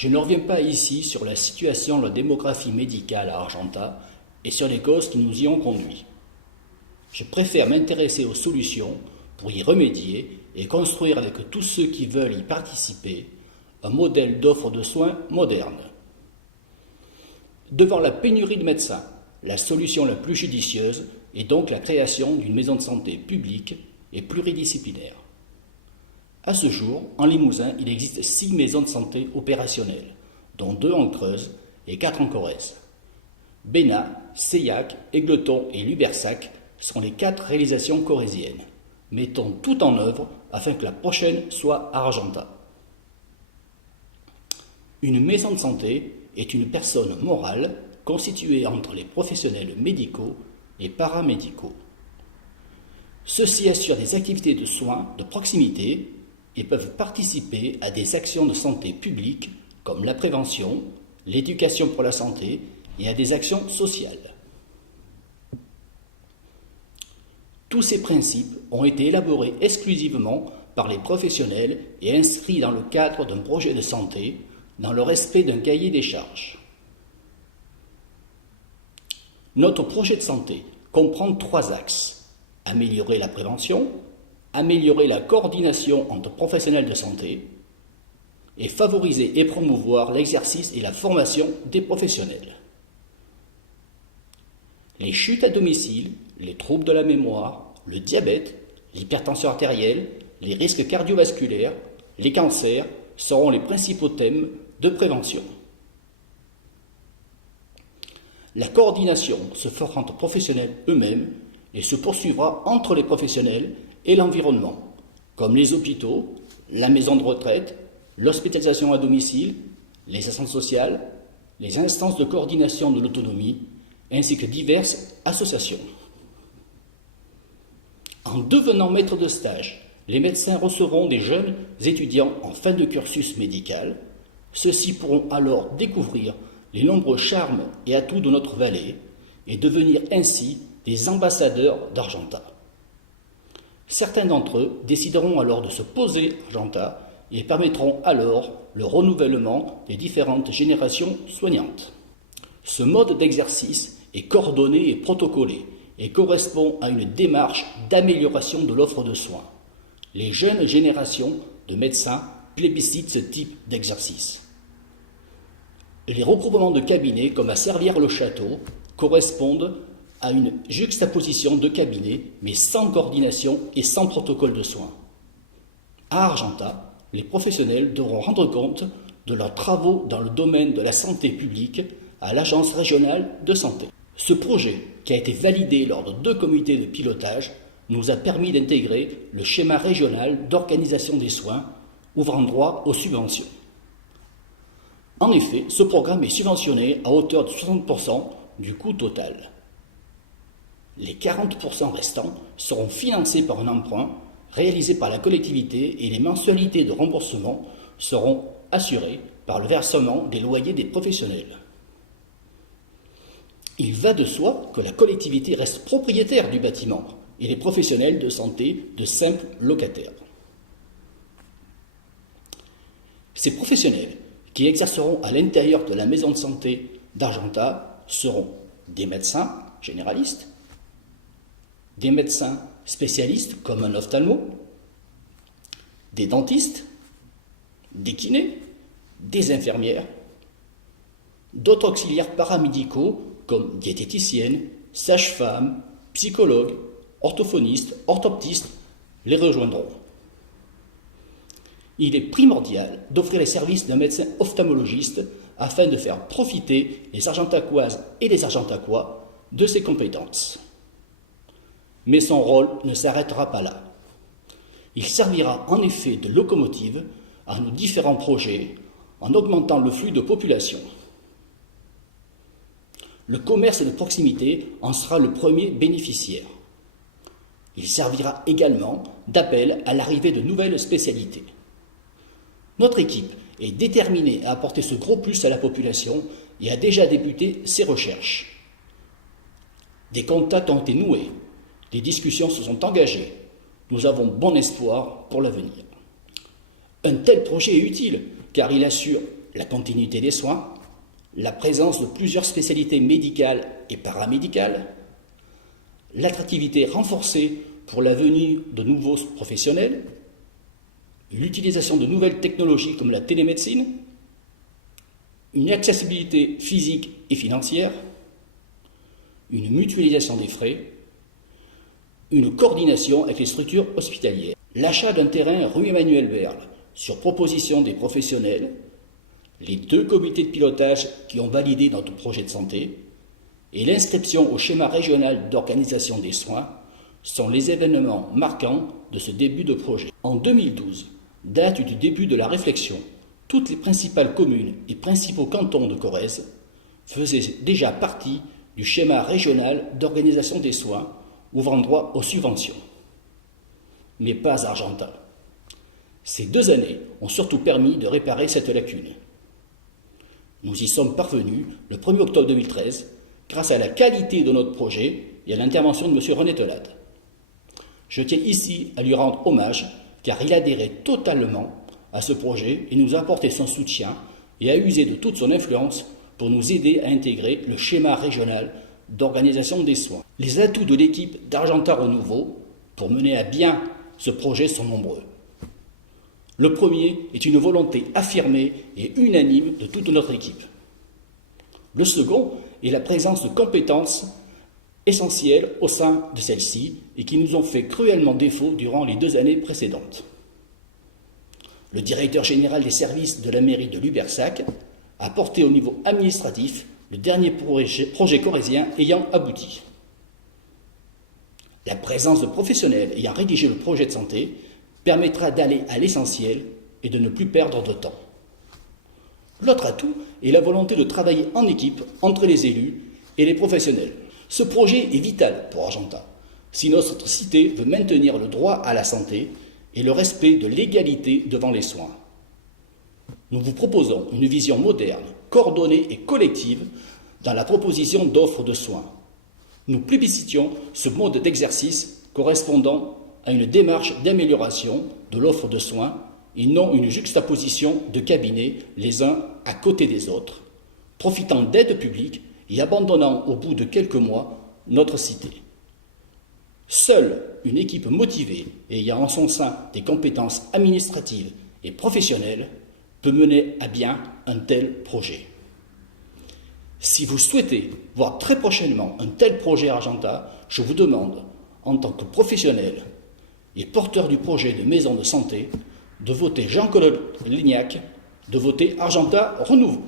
Je ne reviens pas ici sur la situation de la démographie médicale à Argentat et sur les causes qui nous y ont conduits. Je préfère m'intéresser aux solutions pour y remédier et construire avec tous ceux qui veulent y participer un modèle d'offre de soins moderne. Devant la pénurie de médecins, la solution la plus judicieuse est donc la création d'une maison de santé publique et pluridisciplinaire. À ce jour, en Limousin, il existe 6 maisons de santé opérationnelles, dont 2 en Creuse et 4 en Corrèze. Bénat, Seillac, Égletons et Lubersac sont les 4 réalisations corréziennes. Mettons tout en œuvre afin que la prochaine soit à Argentat. Une maison de santé est une personne morale constituée entre les professionnels médicaux et paramédicaux. Ceux-ci assurent des activités de soins de proximité et peuvent participer à des actions de santé publique comme la prévention, l'éducation pour la santé et à des actions sociales. Tous ces principes ont été élaborés exclusivement par les professionnels et inscrits dans le cadre d'un projet de santé dans le respect d'un cahier des charges. Notre projet de santé comprend 3 axes: améliorer la prévention, améliorer la coordination entre professionnels de santé et favoriser et promouvoir l'exercice et la formation des professionnels. Les chutes à domicile, les troubles de la mémoire, le diabète, l'hypertension artérielle, les risques cardiovasculaires, les cancers seront les principaux thèmes de prévention. La coordination se fera entre professionnels eux-mêmes et se poursuivra entre les professionnels et l'environnement, comme les hôpitaux, la maison de retraite, l'hospitalisation à domicile, les assistantes sociales, les instances de coordination de l'autonomie, ainsi que diverses associations. En devenant maître de stage, les médecins recevront des jeunes étudiants en fin de cursus médical. Ceux-ci pourront alors découvrir les nombreux charmes et atouts de notre vallée et devenir ainsi des ambassadeurs d'Argentat. Certains d'entre eux décideront alors de se poser à Argentat et permettront alors le renouvellement des différentes générations soignantes. Ce mode d'exercice est coordonné et protocolé et correspond à une démarche d'amélioration de l'offre de soins. Les jeunes générations de médecins plébiscitent ce type d'exercice. Les regroupements de cabinets, comme à Servières-le-Château, correspondent à une juxtaposition de cabinets, mais sans coordination et sans protocole de soins. À Argentat, les professionnels devront rendre compte de leurs travaux dans le domaine de la santé publique à l'Agence régionale de santé. Ce projet, qui a été validé lors de 2 comités de pilotage, nous a permis d'intégrer le schéma régional d'organisation des soins, ouvrant droit aux subventions. En effet, ce programme est subventionné à hauteur de 60% du coût total. Les 40% restants seront financés par un emprunt réalisé par la collectivité et les mensualités de remboursement seront assurées par le versement des loyers des professionnels. Il va de soi que la collectivité reste propriétaire du bâtiment et les professionnels de santé de simples locataires. Ces professionnels qui exerceront à l'intérieur de la maison de santé d'Argentat seront des médecins généralistes, des médecins spécialistes comme un ophtalmo, des dentistes, des kinés, des infirmières, d'autres auxiliaires paramédicaux comme diététiciennes, sages-femmes, psychologues, orthophonistes, orthoptistes les rejoindront. Il est primordial d'offrir les services d'un médecin ophtalmologiste afin de faire profiter les Argentacoises et les Argentacois de ses compétences. Mais son rôle ne s'arrêtera pas là. Il servira en effet de locomotive à nos différents projets en augmentant le flux de population. Le commerce de proximité en sera le premier bénéficiaire. Il servira également d'appel à l'arrivée de nouvelles spécialités. Notre équipe est déterminée à apporter ce gros plus à la population et a déjà débuté ses recherches. Des contacts ont été noués, des discussions se sont engagées. Nous avons bon espoir pour l'avenir. Un tel projet est utile car il assure la continuité des soins, la présence de plusieurs spécialités médicales et paramédicales, l'attractivité renforcée pour la venue de nouveaux professionnels, l'utilisation de nouvelles technologies comme la télémédecine, une accessibilité physique et financière, une mutualisation des frais, une coordination avec les structures hospitalières, l'achat d'un terrain rue Emmanuel Berle sur proposition des professionnels, les 2 comités de pilotage qui ont validé notre projet de santé et l'inscription au schéma régional d'organisation des soins sont les événements marquants de ce début de projet. En 2012, date du début de la réflexion, toutes les principales communes et principaux cantons de Corrèze faisaient déjà partie du schéma régional d'organisation des soins ouvrant droit aux subventions. Mais pas Argentat. Ces 2 années ont surtout permis de réparer cette lacune. Nous y sommes parvenus le 1er octobre 2013 grâce à la qualité de notre projet et à l'intervention de M. René Telade. Je tiens ici à lui rendre hommage car il adhérait totalement à ce projet et nous a apporté son soutien et a usé de toute son influence pour nous aider à intégrer le schéma régional d'organisation des soins. Les atouts de l'équipe d'Argentat Renouveau pour mener à bien ce projet sont nombreux. Le premier est une volonté affirmée et unanime de toute notre équipe. Le second est la présence de compétences essentielles au sein de celle-ci et qui nous ont fait cruellement défaut durant les 2 années précédentes. Le directeur général des services de la mairie de Lubersac a porté au niveau administratif le dernier projet corrézien ayant abouti. La présence de professionnels ayant rédigé le projet de santé permettra d'aller à l'essentiel et de ne plus perdre de temps. L'autre atout est la volonté de travailler en équipe entre les élus et les professionnels. Ce projet est vital pour Argentat, si notre cité veut maintenir le droit à la santé et le respect de l'égalité devant les soins. Nous vous proposons une vision moderne, coordonnée et collective dans la proposition d'offres de soins. Nous plébiscitions ce mode d'exercice correspondant à une démarche d'amélioration de l'offre de soins et non une juxtaposition de cabinets les uns à côté des autres, profitant d'aides publiques et abandonnant au bout de quelques mois notre cité. Seule une équipe motivée et ayant en son sein des compétences administratives et professionnelles peut mener à bien un tel projet. Si vous souhaitez voir très prochainement un tel projet à Argentat, je vous demande, en tant que professionnel et porteur du projet de maison de santé, de voter Jean-Claude Lignac, de voter Argentat Renouveau.